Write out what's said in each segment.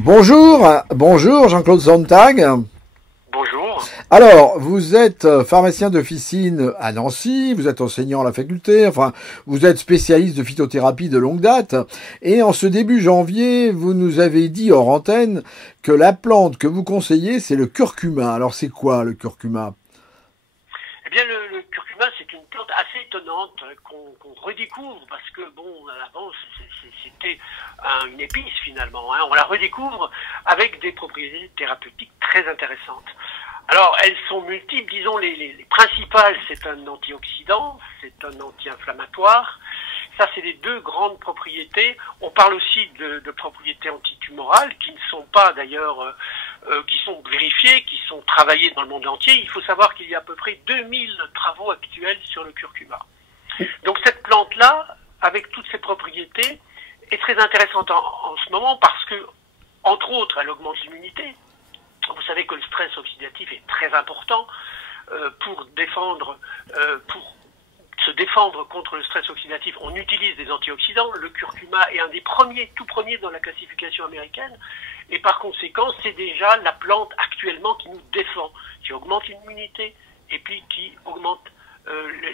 Bonjour Jean-Claude Sontag. Bonjour. Alors, vous êtes pharmacien d'officine à Nancy, vous êtes enseignant à la faculté, enfin, vous êtes spécialiste de phytothérapie de longue date, et en ce début janvier, vous nous avez dit hors antenne que la plante que vous conseillez, c'est le curcuma. Alors, c'est quoi le curcuma? Eh bien, le curcuma, c'est une plante assez étonnante qu'on redécouvre parce que, bon, avant, c'était une épice finalement. On la redécouvre avec des propriétés thérapeutiques très intéressantes. Alors, elles sont multiples. Disons, les principales, c'est un antioxydant, c'est un anti-inflammatoire. Ça, c'est les deux grandes propriétés. On parle aussi de propriétés antitumorales qui ne sont pas d'ailleurs, qui sont vérifiées, qui sont travaillées dans le monde entier. Il faut savoir qu'il y a à peu près 2000 travaux actuels sur le curcuma. Donc cette plante-là, avec toutes ses propriétés, est très intéressante en ce moment parce que, entre autres, elle augmente l'immunité. Vous savez que le stress oxydatif est très important pour se défendre contre le stress oxydatif. On utilise des antioxydants. Le curcuma est un des tout premiers dans la classification américaine. Et par conséquent, c'est déjà la plante actuellement qui nous défend, qui augmente l'immunité et puis qui augmente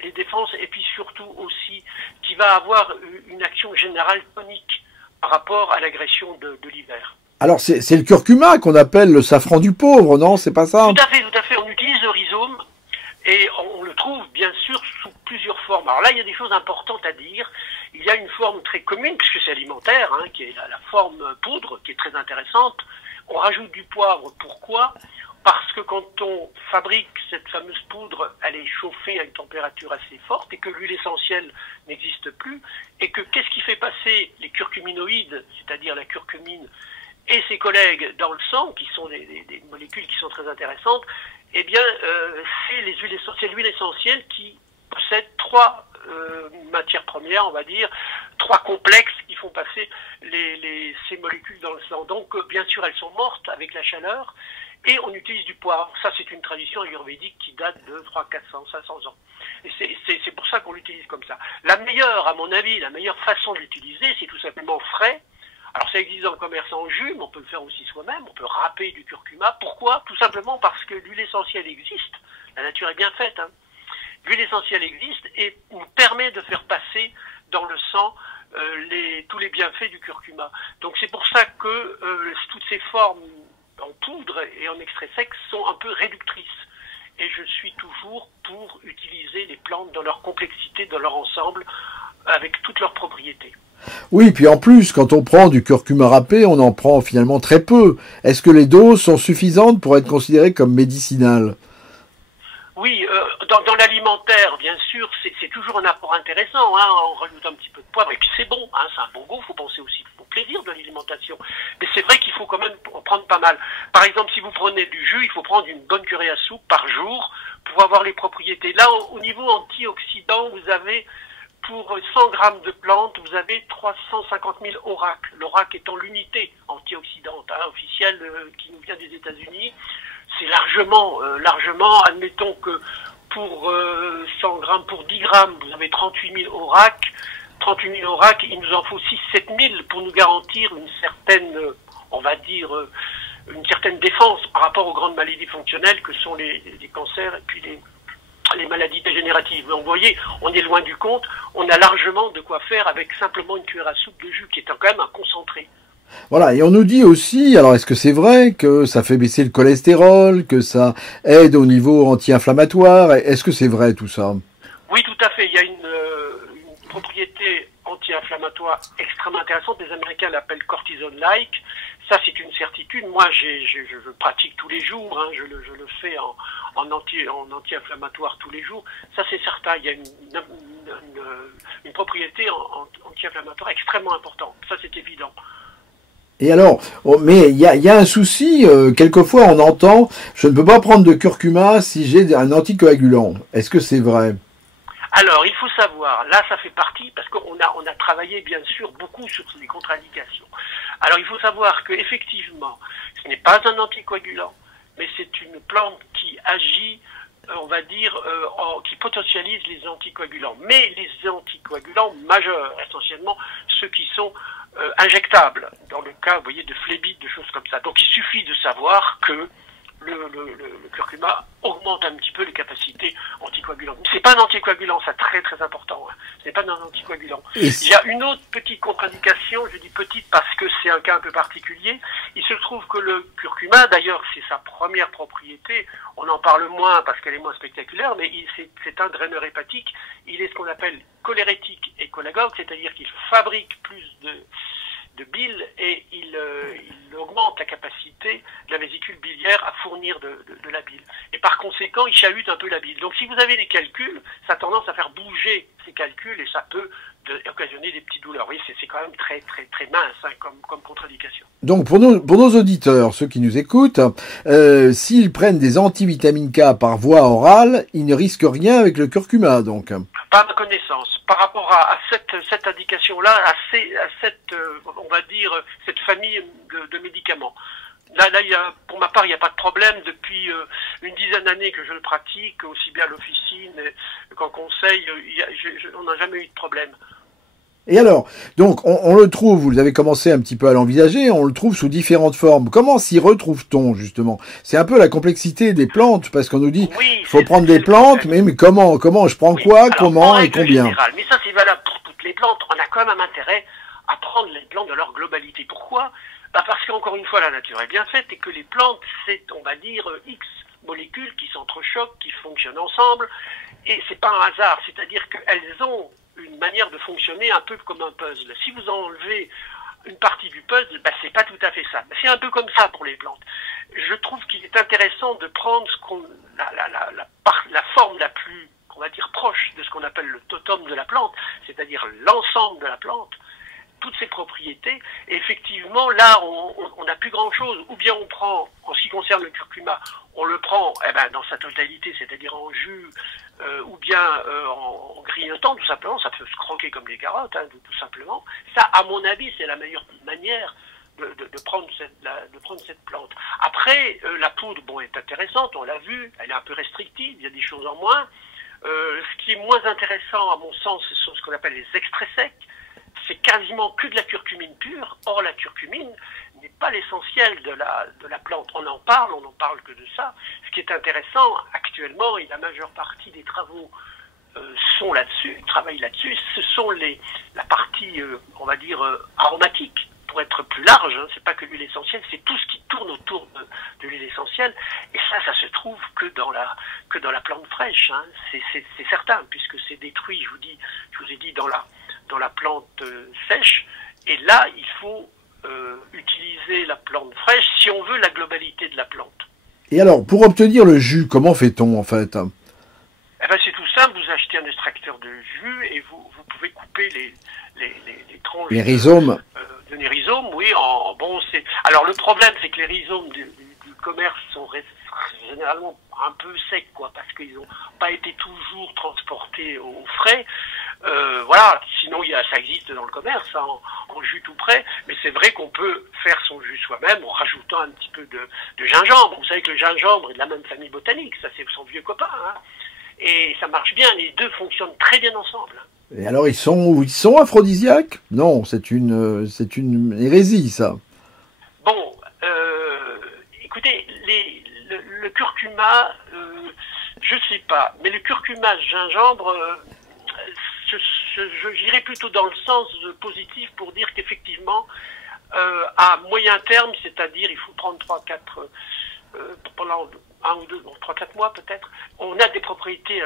les défenses et puis surtout aussi qui va avoir une action générale tonique par rapport à l'agression de l'hiver. Alors, c'est le curcuma qu'on appelle le safran du pauvre, non? C'est pas ça? Tout à fait, tout à fait. On utilise le rhizome et on le trouve bien sûr sous plusieurs formes. Alors là, il y a des choses importantes à dire. Il y a une forme très commune, puisque c'est alimentaire, qui est la forme poudre, qui est très intéressante. On rajoute du poivre. Pourquoi? Parce que quand on fabrique cette fameuse poudre, elle est chauffée à une température assez forte et que l'huile essentielle n'existe plus. Et que qu'est-ce qui fait passer les curcuminoïdes, c'est-à-dire la curcumine, et ses collègues dans le sang, qui sont des molécules qui sont très intéressantes? Eh bien, c'est les huiles essentielles. L'huile essentielle qui possède trois matières premières, on va dire, trois complexes qui font passer ces molécules dans le sang. Donc, bien sûr, elles sont mortes avec la chaleur, et on utilise du poivre. Ça, c'est une tradition ayurvédique qui date de 300, 400, 500 ans. Et c'est pour ça qu'on l'utilise comme ça. La meilleure, à mon avis, la meilleure façon de l'utiliser, c'est tout simplement frais. Alors ça existe dans le commerce en jus, mais on peut le faire aussi soi-même, on peut râper du curcuma. Pourquoi? Tout simplement parce que l'huile essentielle existe, la nature est bien faite. L'huile essentielle existe et nous permet de faire passer dans le sang tous les bienfaits du curcuma. Donc c'est pour ça que toutes ces formes en poudre et en extrait sec sont un peu réductrices. Et je suis toujours pour utiliser les plantes dans leur complexité, dans leur ensemble, avec toutes leurs propriétés. Oui, puis en plus, quand on prend du curcuma râpé, on en prend finalement très peu. Est-ce que les doses sont suffisantes pour être considérées comme médicinales? Oui, dans l'alimentaire, bien sûr, c'est toujours un apport intéressant. On rajoute un petit peu de poivre et puis c'est bon, c'est un bon goût. Il faut penser aussi au plaisir de l'alimentation. Mais c'est vrai qu'il faut quand même en prendre pas mal. Par exemple, si vous prenez du jus, il faut prendre une bonne cuillère à soupe par jour pour avoir les propriétés. Là, au niveau antioxydant, vous avez pour 100 grammes de plantes, vous avez 350 000 ORAC. L'ORAC étant l'unité antioxydante officielle qui nous vient des États-Unis. C'est largement, admettons que pour 100 grammes, pour 10 grammes, vous avez 38 000 ORAC. 38 000 ORAC, il nous en faut 6-7 000 pour nous garantir une certaine, on va dire, une certaine défense par rapport aux grandes maladies fonctionnelles que sont les cancers et puis les maladies dégénératives. Donc vous voyez, on est loin du compte, on a largement de quoi faire avec simplement une cuillère à soupe de jus qui est quand même un concentré. Voilà, et on nous dit aussi, alors est-ce que c'est vrai que ça fait baisser le cholestérol, que ça aide au niveau anti-inflammatoire? Est-ce que c'est vrai tout ça? Oui, tout à fait. Il y a une propriété anti-inflammatoire extrêmement intéressante. Les Américains l'appellent cortisone-like. Ça, c'est une certitude. Moi, je pratique tous les jours. Je le fais en anti-inflammatoire tous les jours. Ça, c'est certain. Il y a une propriété anti-inflammatoire extrêmement importante. Ça, c'est évident. Et alors, mais il y a un souci, quelquefois on entend, je ne peux pas prendre de curcuma si j'ai un anticoagulant. Est-ce que c'est vrai? Alors, il faut savoir, là ça fait partie, parce qu'on a travaillé bien sûr beaucoup sur les contre-indications. Alors il faut savoir que effectivement, ce n'est pas un anticoagulant, mais c'est une plante qui agit, on va dire, qui potentialise les anticoagulants. Mais les anticoagulants majeurs, essentiellement ceux qui sont injectables. Dans le cas, vous voyez, de phlébite, de choses comme ça. Donc il suffit de savoir que le curcuma augmente un petit peu les capacités anticoagulantes. Mais c'est pas un anticoagulant, c'est très très important. Hein. Ce n'est pas un anticoagulant. Il y a une autre petite contre-indication, je dis petite parce que c'est un cas un peu particulier. Il se trouve que le curcuma, d'ailleurs, c'est sa première propriété. On en parle moins parce qu'elle est moins spectaculaire, mais c'est un draineur hépatique. Il est ce qu'on appelle cholérétique et cholagogue, c'est-à-dire qu'il fabrique plus de bile et il augmente la capacité de la vésicule biliaire à fournir de la bile. Et par conséquent, il chahute un peu la bile. Donc si vous avez des calculs, ça a tendance à faire bouger ces calculs et ça peut occasionner des petites douleurs. Oui, c'est quand même très très très mince hein, comme contre-indication. Donc pour nos auditeurs, ceux qui nous écoutent, s'ils prennent des antivitamines K par voie orale, ils ne risquent rien avec le curcuma, donc. Pas à ma connaissance. Par rapport à cette indication-là, à cette, on va dire, cette famille de médicaments. Là, pour ma part, il n'y a pas de problème. Depuis une dizaine d'années que je le pratique, aussi bien à l'officine qu'en conseil, on n'a jamais eu de problème. Et alors, donc, on le trouve, vous avez commencé un petit peu à l'envisager, on le trouve sous différentes formes. Comment s'y retrouve-t-on, justement? C'est un peu la complexité des plantes, parce qu'on nous dit, oui, il faut prendre des plantes, mais comment je prends quoi, alors, comment et combien? Mais ça, c'est valable pour toutes les plantes. On a quand même un intérêt à prendre les plantes de leur globalité. Pourquoi? Parce qu'encore une fois, la nature est bien faite et que les plantes, c'est, on va dire, X molécules qui s'entrechoquent, qui fonctionnent ensemble. Et c'est pas un hasard, c'est-à-dire qu'elles ont une manière de fonctionner un peu comme un puzzle. Si vous enlevez une partie du puzzle, c'est pas tout à fait ça. C'est un peu comme ça pour les plantes. Je trouve qu'il est intéressant de prendre la forme la plus, on va dire, proche de ce qu'on appelle le totem de la plante, c'est-à-dire l'ensemble de la plante, toutes ses propriétés. Et effectivement, là, on n'a plus grand-chose. Ou bien on prend, en ce qui concerne le curcuma, on le prend dans sa totalité, c'est-à-dire en jus, ou bien en grignotant, tout simplement. Ça peut se croquer comme des carottes, hein, tout simplement. Ça, à mon avis, c'est la meilleure manière de prendre cette plante. Après, la poudre, est intéressante, on l'a vu, elle est un peu restrictive, il y a des choses en moins. Ce qui est moins intéressant, à mon sens, ce sont ce qu'on appelle les extraits secs. C'est quasiment que de la curcumine pure. Or, la curcumine n'est pas l'essentiel de la plante. On en parle que de ça. Ce qui est intéressant actuellement, et la majeure partie des travaux sont là-dessus, travaillent là-dessus, ce sont la partie, on va dire, aromatique, pour être plus large. Hein. C'est pas que l'huile essentielle, c'est tout ce qui tourne autour de l'huile essentielle. Et ça se trouve que dans la plante fraîche. Hein. C'est certain, puisque c'est détruit, je vous ai dit, dans la plante sèche. Et là, il faut utiliser la plante fraîche si on veut la globalité de la plante. Et alors, pour obtenir le jus, comment fait-on en fait? C'est tout simple, vous achetez un extracteur de jus et vous pouvez couper les tranches. Les rhizomes. De rhizomes, oui. Alors le problème, c'est que les rhizomes du commerce sont généralement un peu secs, parce qu'ils n'ont pas été toujours transportés au frais. Voilà, sinon ça existe dans le commerce, hein, en jus tout prêt, mais c'est vrai qu'on peut faire son jus soi-même en rajoutant un petit peu de gingembre. Vous savez que le gingembre est de la même famille botanique, ça c'est son vieux copain, hein, et ça marche bien, les deux fonctionnent très bien ensemble. Et alors ils sont aphrodisiaques? Non, c'est une hérésie ça. Bon, écoutez, le curcuma, je sais pas, mais le curcuma gingembre, j'irais plutôt dans le sens positif pour dire qu'effectivement, à moyen terme, c'est-à-dire il faut prendre 3-4 pendant 1 ou 2, 3-4 mois peut-être, on a des propriétés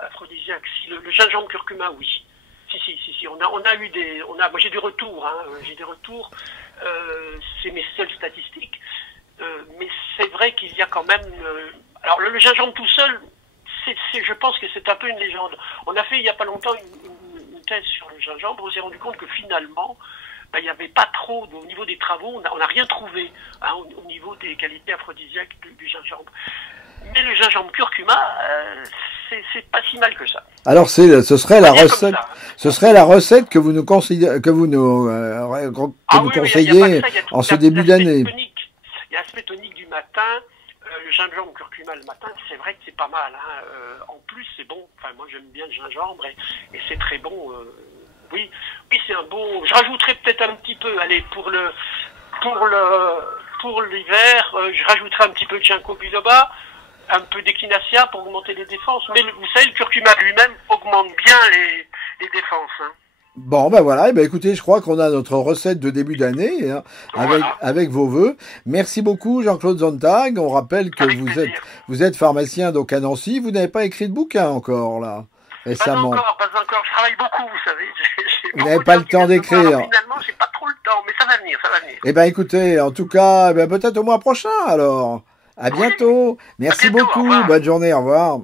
aphrodisiaques. Si le gingembre curcuma, oui. Si, on a eu moi j'ai des retours, c'est mes seules statistiques, mais c'est vrai qu'il y a quand même, alors le gingembre tout seul, je pense que c'est un peu une légende. On a fait il y a pas longtemps une thèse sur le gingembre, on s'est rendu compte que finalement, il n'y avait pas trop, au niveau des travaux, on n'a rien trouvé au niveau des qualités aphrodisiaques du gingembre. Mais le gingembre curcuma, c'est pas si mal que ça. Alors ce serait la recette, la recette que vous nous conseillez, conseillez en ce début d'année. Il y a l'aspect tonique du matin. Le gingembre curcuma le matin, c'est vrai que c'est pas mal. Hein. En plus, c'est bon. Enfin, moi, j'aime bien le gingembre et c'est très bon. Oui, c'est un bon. Je rajouterais peut-être un petit peu. Allez, pour l'hiver, je rajouterai un petit peu de ginkgo biloba, un peu d'echinacea pour augmenter les défenses. Mais vous savez, le curcuma lui-même augmente bien les défenses. Hein. Bon, ben voilà, et ben écoutez, je crois qu'on a notre recette de début d'année, hein, Voilà. avec vos vœux. Merci beaucoup, Jean-Claude Sontag. On rappelle que Avec plaisir. vous êtes pharmacien donc à Nancy. Vous n'avez pas écrit de bouquin encore, là, récemment. Pas encore. Je travaille beaucoup, vous savez. Vous n'avez pas le temps d'écrire. Finalement, j'ai pas trop le temps, mais ça va venir. Eh ben écoutez, en tout cas, eh ben, peut-être au mois prochain, alors. À bientôt. Merci bientôt, beaucoup. au revoir. Bonne journée. Au revoir.